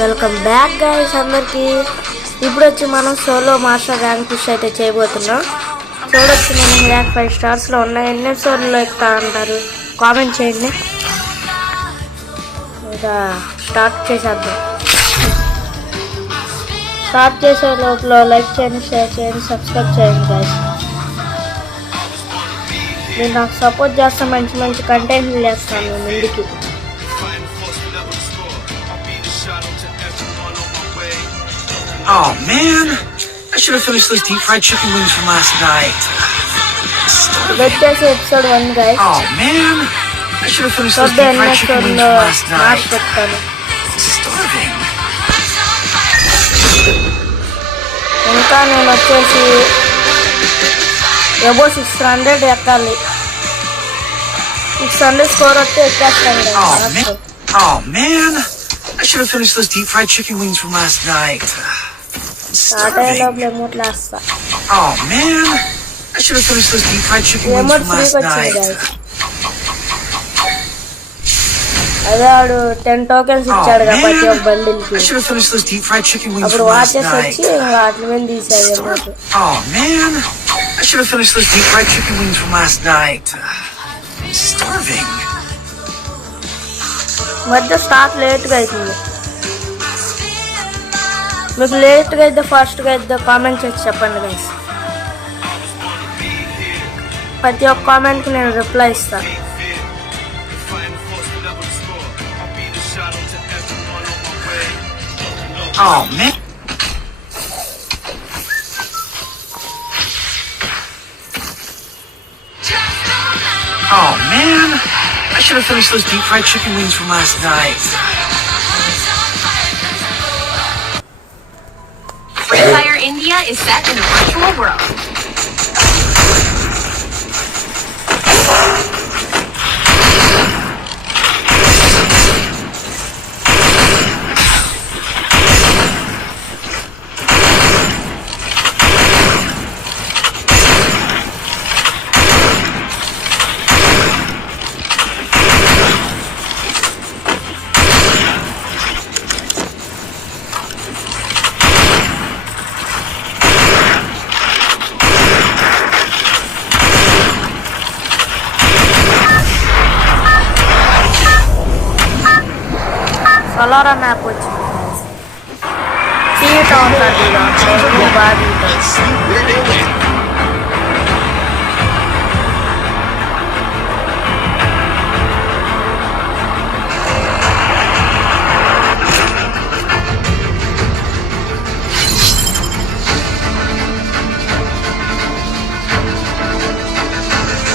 Welcome back guys అందరికి. ఇప్పుడు వచ్చి మనం సోలో మాస్టర్ ర్యాంక్ పుష్ అయితే చేయబోతున్నాం. చూడొచ్చు నేను ర్యాంక్ 5 స్టార్స్లో ఉన్నాయి. ఎన్ని సోల్లో ఎక్కుతా అంటారు కామెంట్ చేయండి. ఇంకా స్టార్ట్ చేసేద్దాం. స్టార్ట్ చేసే లోపల లైక్ చేయండి, షేర్ చేయండి, సబ్స్క్రైబ్ చేయండి గైస్. మీరు నాకు సపోర్ట్ చేస్తే మంచి మంచి కంటెంట్లు చేస్తాను నేను ముందుకి. Oh man, I should have finished those deep fried chicken wings from last night. Let's episode 1 guys. Oh man, I should have finished those deep fried chicken wings from last night. Starving. ఇంకా నేను వచ్చేసి ఎబో 600 ఎక్కాలి. 600 స్కోర్ వస్తే ఎక్కేస్తాను. Oh man, I should have finished those deep fried chicken wings from last night. Starving. Oh man, I should have finished those deep fried chicken wings from last night. అదాడు 10 టోకెన్స్ ఇచ్చాడు ప్రతి ఒక్క బండిల్ కి. I should have finished those deep fried chicken wings అప్పుడు from last watches night. వచ్చి వాటి మీద తీసాయి అన్నమాట. Oh man, I should have finished those deep fried chicken wings from last night. Starving. మధ్య స్టార్ట్ లేట్గా అవుతుంది. మీకు లేట్గా అయితే ఫాస్ట్గా అయితే కామెంట్ చేసి చెప్పండి గైస్. ప్రతి ఒక్క కామెంట్కి నేను రిప్లై ఇస్తాను. Oh man. Oh man, I should have finished those deep fried chicken wings from last night. Free Fire India is set in a virtual world. సోలారా మ్యాప్ వచ్చింది. సీట్ అవుతుంది బాగా.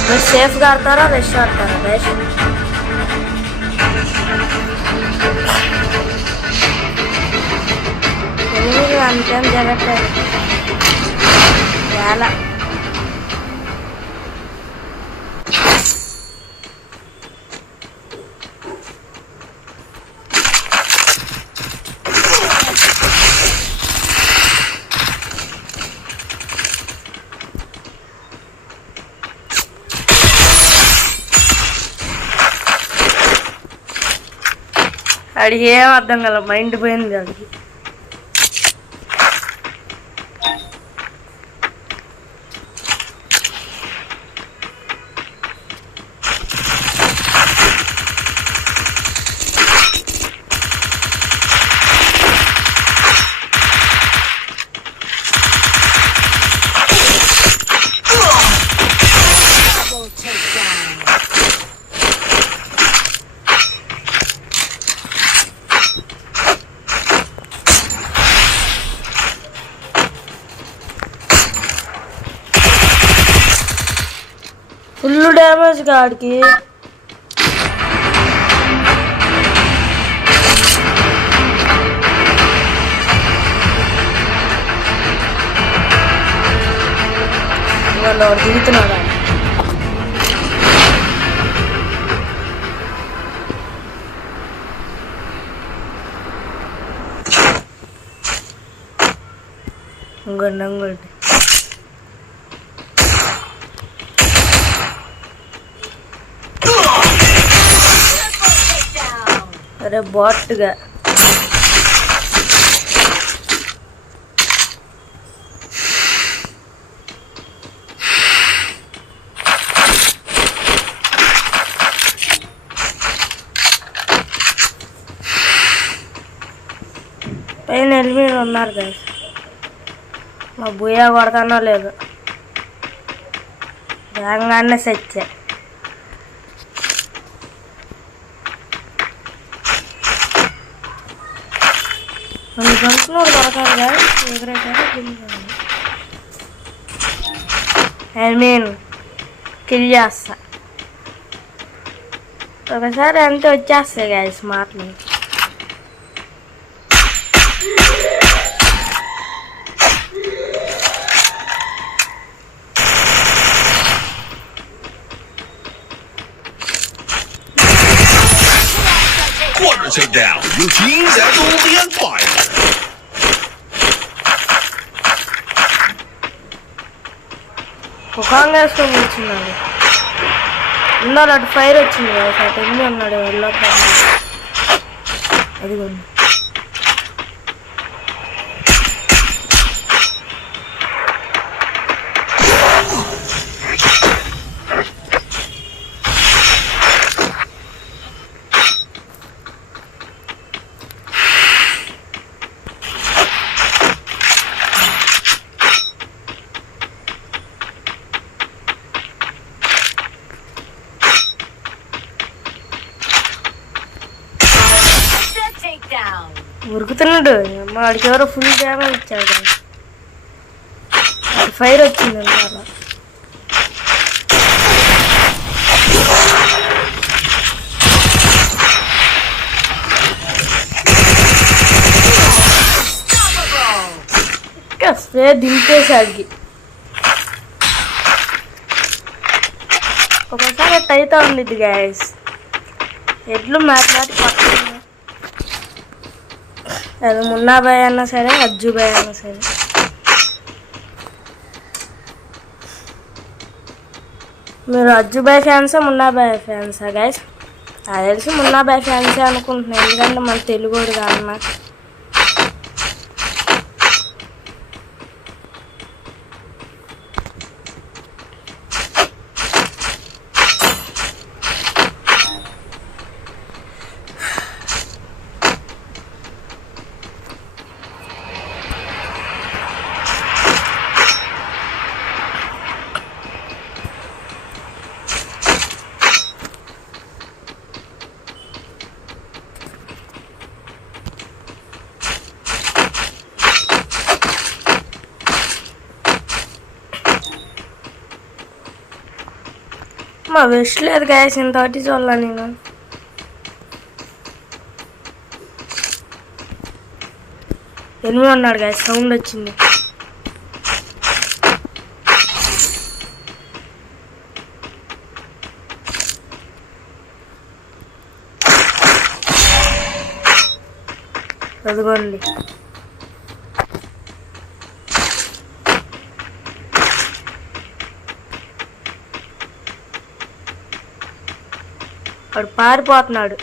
మీరు సేఫ్గా ఆడతారా రెస్ట్ ఆడతారా రెస్ట్? అంతేం జరగట్లేదు. చాలా అడిగి ఏం అర్థం కదా, మైండ్ పోయింది అడిగి. ఫుల్ డ్యామేజ్ గాడికి. వాళ్ళు దిగుతున్నాడు. ఇంకోటి ఇంకోటి अरे बॉट गया పైన ఎలిమిని ఉన్నారు గైస్. మా బుయ్యా కొడతానో లేదు, వేగంగానే సచ్చే. కొన్ని గంటలు కొడతారు గైస్, ఎదురైతే కిల్ చేస్తా. ఒకసారి అంతే వచ్చేస్తాయి గైస్ మాటలు. Quarter takedown. Your team's absolutely on fire. Congress వచ్చినాడు, ఉన్నాడు అటు ఫైర్ వచ్చింది కదా, అటు ఎన్ని ఉన్నాడు వెళ్ళొద్దా. అదిగోండి Takedown. ఉరుకుతున్నాడు. వాడికి ఎవరో ఫుల్ డ్యామేజ్ ఇచ్చాడు. ఫైర్ వచ్చింది అలా. స్ప్రే దింపేసాడికి. ఒకసారి అట్ అవుతా ఉండిద్ది గాయస్, ఎడ్లు మాట్లాడి పడుతుంది. అది మున్నాబాయ్ అన్నా సరే, అజ్జుబాయ్ అన్నా సరే. మీరు అజ్జుబాయ్ ఫ్యాన్సా మున్నాబాయ్ ఫ్యాన్సా గైస్? నాకు తెలిసి మున్నాబాయ్ ఫ్యాన్సే అనుకుంటున్నాను, ఎందుకంటే మన తెలుగుడు కాదన్నా. మా వెస్ట్ లేదు గాయస్, ఇంత ఒకటి చూడాల నేను. ఎనిమిది ఉన్నాడు గాయస్, సౌండ్ వచ్చింది. అదిగోండి వాడు పారిపోతున్నాడు.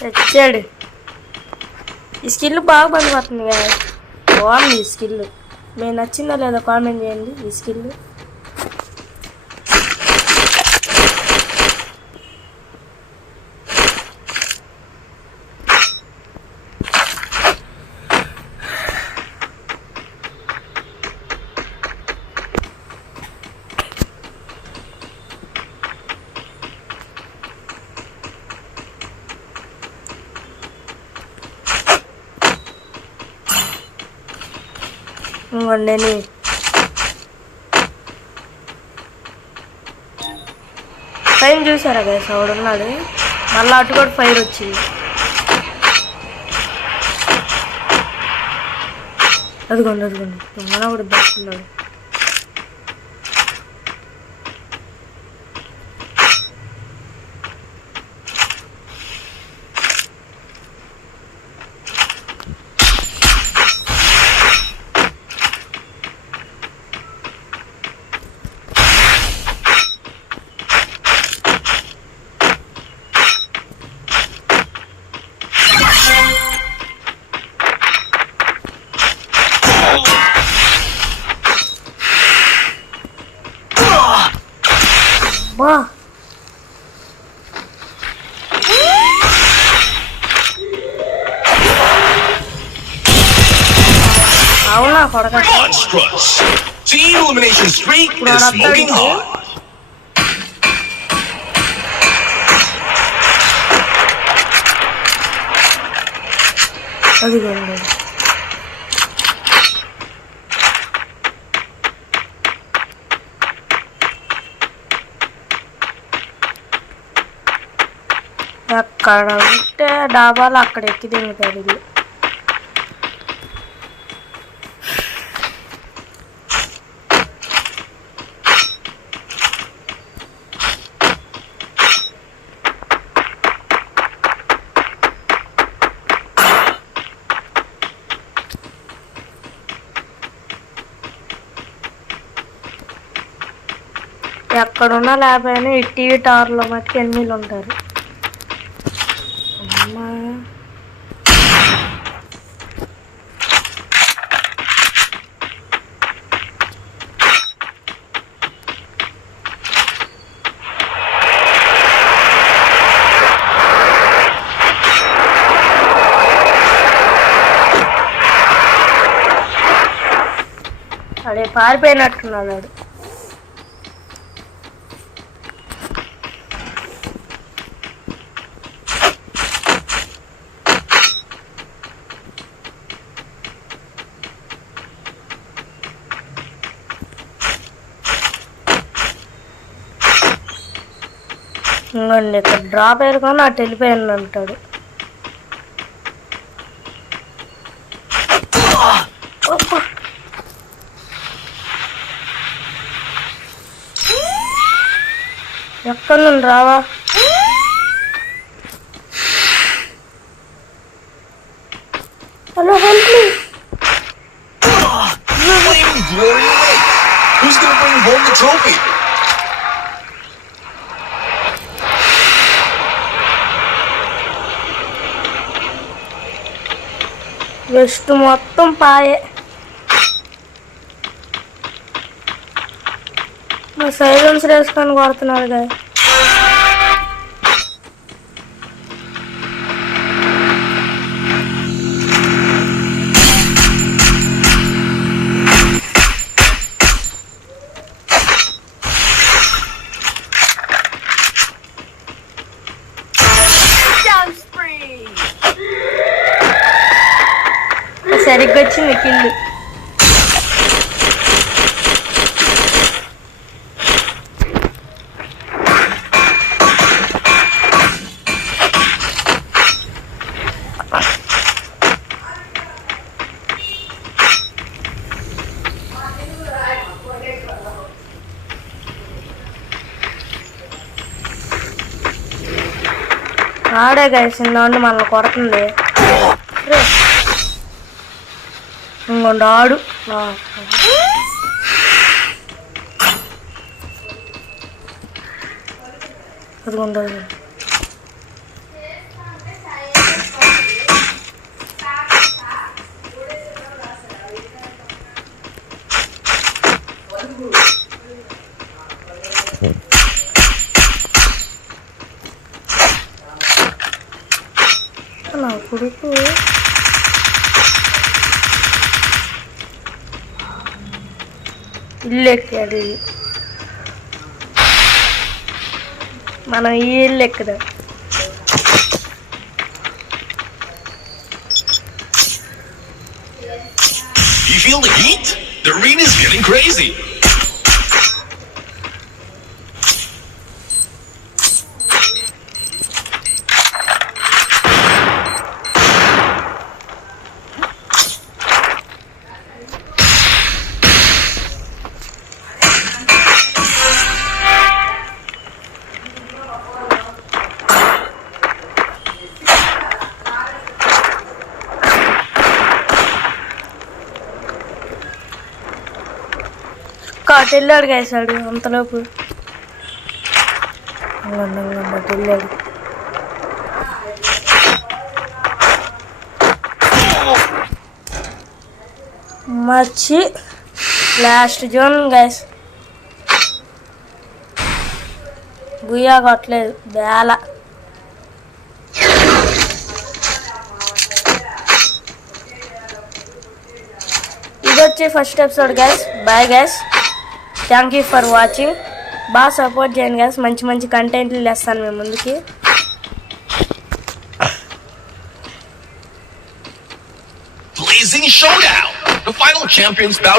తెచ్చాడు. ఈ స్కిల్ బాగా పనిపోతుంది కదా, బాగుంది ఈ స్కిల్. మీకు నచ్చిందో లేదో కామెంట్ చేయండి ఈ స్కిల్. వండని టైం చూసారా కదా, సౌడు ఉన్నాడు. మళ్ళీ అటు కూడా ఫైర్ వచ్చింది. అదిగోండి అదిగోండి, మన కూడా దక్కున్నాడు. బా అవునా కొడక Monstrous. Team elimination streak is smoking hot. అదిగోండి ఎక్కడ ఉంటే డాబాలు అక్కడ ఎక్కి తింటారు ఇది ఎక్కడున్నా లేకపోయినా ఈ టీవీ టవర్లో మట్టుకు ఎనిమిలు ఉంటారు అమ్మా అదే పారిపోయినట్టున్నాడు వాడు ఇంకండి ఇక్కడ డ్రాప్ అయ్యారు అటు వెళ్ళిపోయాను అంటాడు ఎక్కడ నుండి రావా hello help me Flame Glory Lake. Who's gonna bring home the trophy? West మొత్తం పాయే మా సైలెన్స్ వేసుకొని కొడుతున్నాడు కదా సరిగ్గా వచ్చింది కిల్లు ఆడే కలిసిందా ఉండి మనల్ని కొడుతుంది ఇంకొండ ఆడు అదిగొండ నా కొడుకు ఇల్లు ఎక్కాడు మనం ఈ ఇల్లు ఎక్కుదాం You feel the heat? The arena's getting crazy. అటు వెళ్ళాడు వేసాడు అంతలోపు అటు వెళ్ళాడు మర్చి లాస్ట్ జోన్ గైస్ బుయ్యా కొట్టలేదు బేల. ఇది వచ్చి first episode guys. Bye guys, thank you for watching. బాగా సపోర్ట్ చేయండి గైస్, మంచి మంచి కంటెంట్లు వేస్తాను మేము ముందుకి. Blazing Showdown! The final champions bout